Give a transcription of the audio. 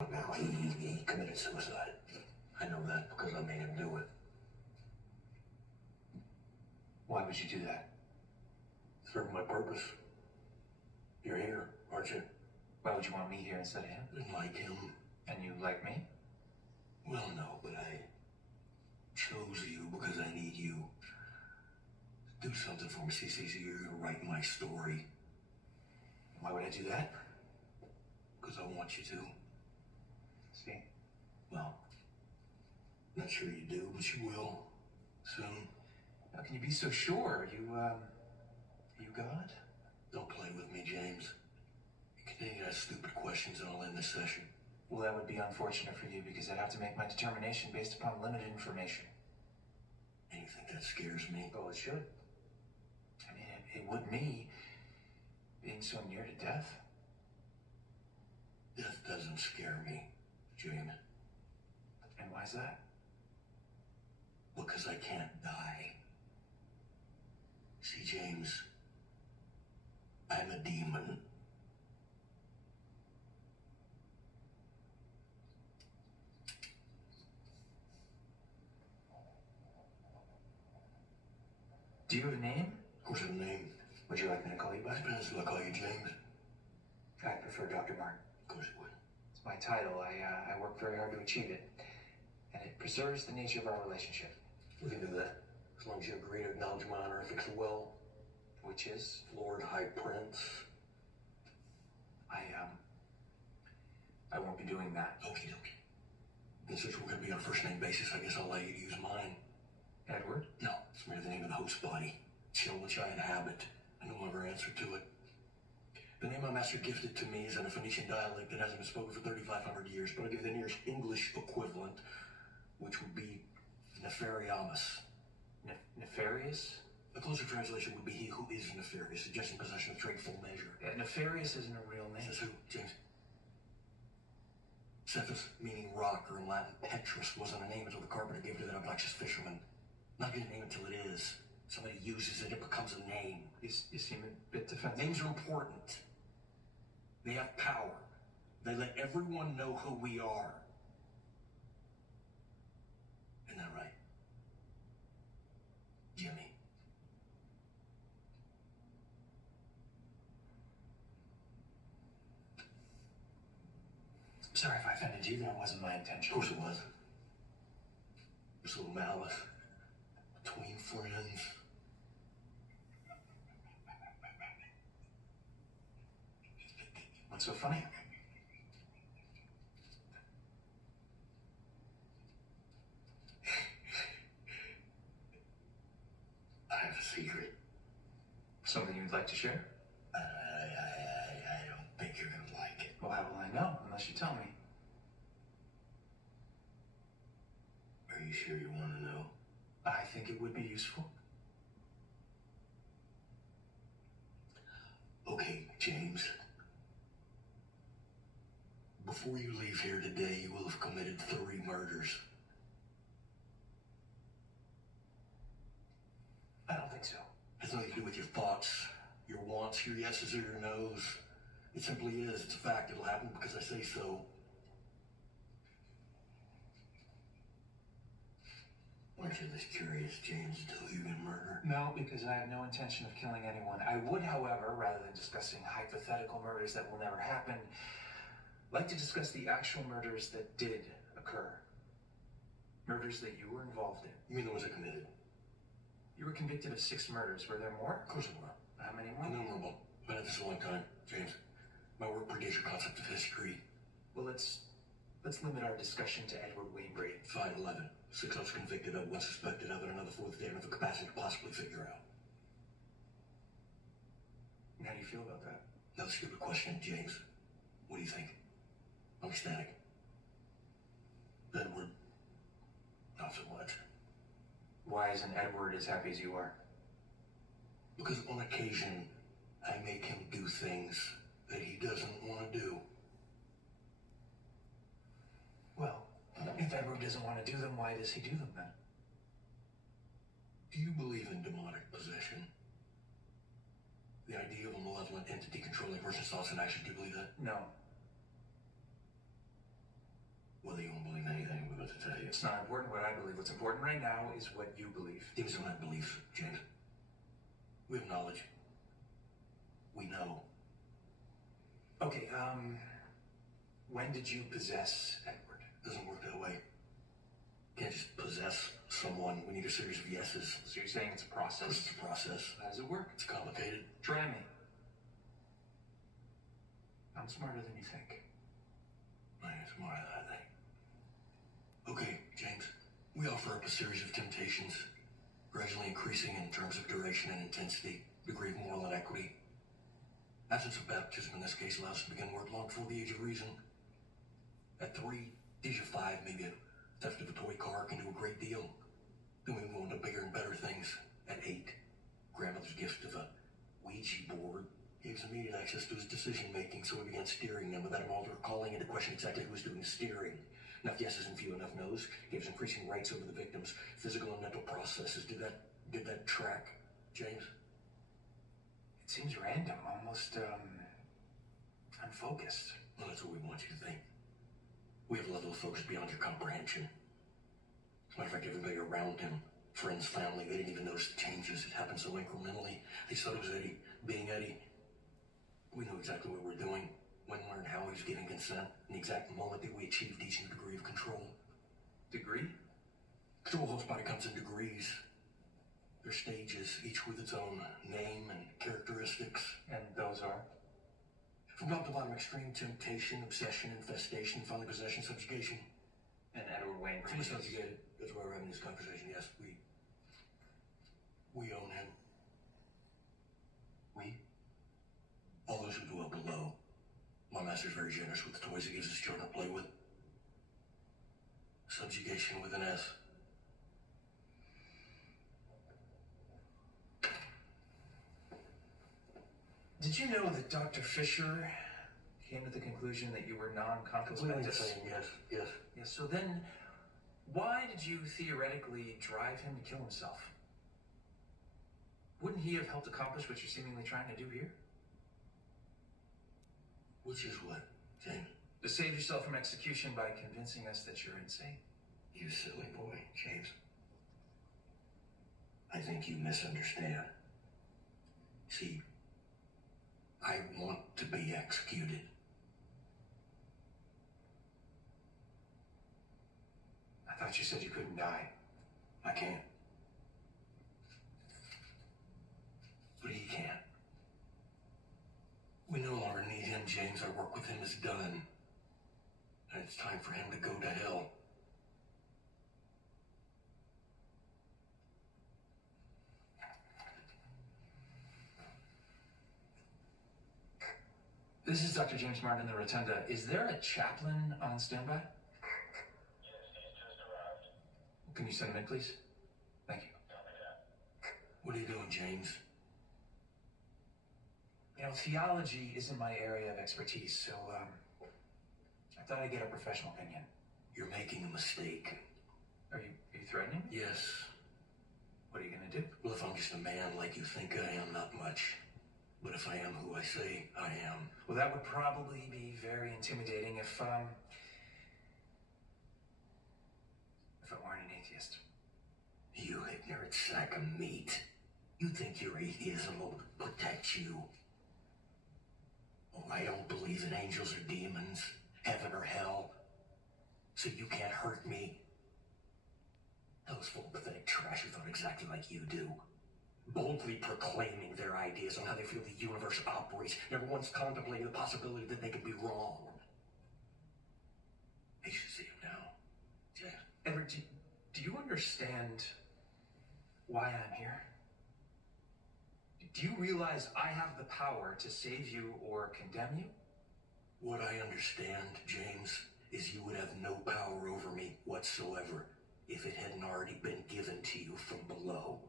Now, he committed suicide. I know that because I made him do it. Why would you do that? Served my purpose. You're here, aren't you? Why would you want me here instead of him? Didn't like him. And you like me? Well, no, but I chose you because I need you. Do something for me, CC. So you're gonna write my story. Why would I do that? Because I want you to. See? Well, not sure you do, but you will. Soon. How can you be so sure? You God? Don't play with me, James. You continue to ask stupid questions and I'll end this session. Well, that would be unfortunate for you because I'd have to make my determination based upon limited information. And you think that scares me? Oh, it should. I mean, it would me, being so near to death. Death doesn't scare me, James. And why's that? Because I can't die. See, James, I'm a demon. Do you have a name? Of course I have a name. Would you like me to call you by? Depends if I call you James. I prefer Dr. Martin. Of course you would. It's my title. I work very hard to achieve it. And it preserves the nature of our relationship. We can do that. As long as you agree to acknowledge my honorifics well. Which is? Lord High Prince. I won't be doing that. Okie dokie. And since we're going to be on a first name basis, I guess I'll allow you to use mine. Edward? No, it's merely the name of the host body. Chill which I inhabit. I no longer answer to it. The name my master gifted to me is in a Phoenician dialect that hasn't been spoken for 3,500 years, but I'll give you the nearest English equivalent, which would be Nefarious. Nefarious? A closer translation would be he who is nefarious, suggesting possession of trait full measure. Nefarious isn't a real name. Says who, James? Cephas, meaning rock, or in Latin Petrus, wasn't a name until the carpenter gave it to that obnoxious fisherman. Not get a name until it is. Somebody uses it, it becomes a name. You seem a bit defensive. Names are important. They have power. They let everyone know who we are. Isn't that right? Jimmy. Sorry if I offended you. That wasn't my intention. Of course it was. There's a little malice between friends. What's so funny? I have a secret. Something you'd like to share? I don't think you're gonna like it. Well, how will I know unless you tell me? Are you sure you want to know? I think it would be useful. Okay, James. Before you leave here today, you will have committed 3 murders. I don't think so. Has nothing to do with your thoughts, your wants, your yeses or your nos. It simply is. It's a fact. It'll happen because I say so. Aren't you this curious, James, until you've been murdered? No, because I have no intention of killing anyone. I would, however, rather than discussing hypothetical murders that will never happen, like to discuss the actual murders that did occur. Murders that you were involved in. You mean the ones I committed? You were convicted of 6 murders. Were there more? Of course there were. How many more? Innumerable. I've been at this a long time, James. My work predates your concept of history. Well, let's limit our discussion to Edward Wayne Brady. Fine, 11. 6 I was convicted of, 1 suspected of, and another 4 that they have the capacity to possibly figure out. How do you feel about that? Another stupid question, James. What do you think? I'm ecstatic. Edward, not so much. Why isn't Edward as happy as you are? Because on occasion, I make him do things that he doesn't want to do. Well, if Edward doesn't want to do them, why does he do them then? Do you believe in demonic possession? The idea of a malevolent entity controlling a person's thoughts and actions, do you believe that? No. Whether you don't believe anything I'm about to tell you. It's not important what I believe. What's important right now is what you believe. Demons don't have beliefs, James. We have knowledge. We know. Okay, when did you possess Edward? Doesn't work that way. Can't just possess someone. We need a series of yeses. So you're saying it's a process? It's a process. How does it work? It's complicated. Try me. I'm smarter than you think. Man, smarter than I think. Okay, James. We offer up a series of temptations, gradually increasing in terms of duration and intensity, degree of moral inequity. Absence of baptism in this case allows us to begin work long before the age of reason. At 3, age of 5, maybe a theft of a toy car can do a great deal. Then we move on to bigger and better things. At 8, grandmother's gift of a Ouija board gave us immediate access to his decision making, so we began steering them without him alter calling into question exactly who was doing the steering. Enough yeses and few enough no's gave us increasing rights over the victim's physical and mental processes. Did that track, James? It seems random, almost, unfocused. Well, that's what we want you to think. We have a level of focus beyond your comprehension. As a matter of fact, everybody around him, friends, family, they didn't even notice the changes. It happened so incrementally. They thought it was Eddie being Eddie. We knew exactly what we were doing, when, where, and how he was giving consent, and the exact moment that we achieved each new degree of control. Degree? Control of the whole body comes in degrees. They're stages, each with its own name and characteristics. And those are? From top to bottom, extreme temptation, obsession, infestation, finally possession, subjugation. And Edward Wayne. He was subjugated. That's why we're having this conversation. Yes, we own him. We? All those who dwell below. My master's very generous with the toys he gives his children to play with. Subjugation with an S. Did you know that Dr. Fisher came to the conclusion that you were non-compos mentis? Yes, yes. Yes, so then why did you theoretically drive him to kill himself? Wouldn't he have helped accomplish what you're seemingly trying to do here? Which is what, James? To save yourself from execution by convincing us that you're insane. You silly boy, James. I think you misunderstand. See, I want to be executed. I thought you said you couldn't die. I can't. But he can. We no longer need him, James. Our work with him is done. And it's time for him to go to hell. This is Dr. James Martin in the Rotunda. Is there a chaplain on standby? Yes, he's just arrived. Can you send him in, please? Thank you. Copy that. What are you doing, James? You know, theology isn't my area of expertise, so, I thought I'd get a professional opinion. You're making a mistake. Are you threatening? Yes. What are you gonna do? Well, if I'm just a man like you think I am, not much. But if I am who I say I am... Well, that would probably be very intimidating if I weren't an atheist. You ignorant sack of meat. You think your atheism will protect you? Oh, I don't believe in angels or demons, heaven or hell. So you can't hurt me. Those full of pathetic trash who thought exactly like you do. Boldly proclaiming their ideas on how they feel the universe operates, never once contemplating the possibility that they could be wrong. You should see him now. James. Edward, do you understand why I'm here? Do you realize I have the power to save you or condemn you? What I understand, James, is you would have no power over me whatsoever if it hadn't already been given to you from below.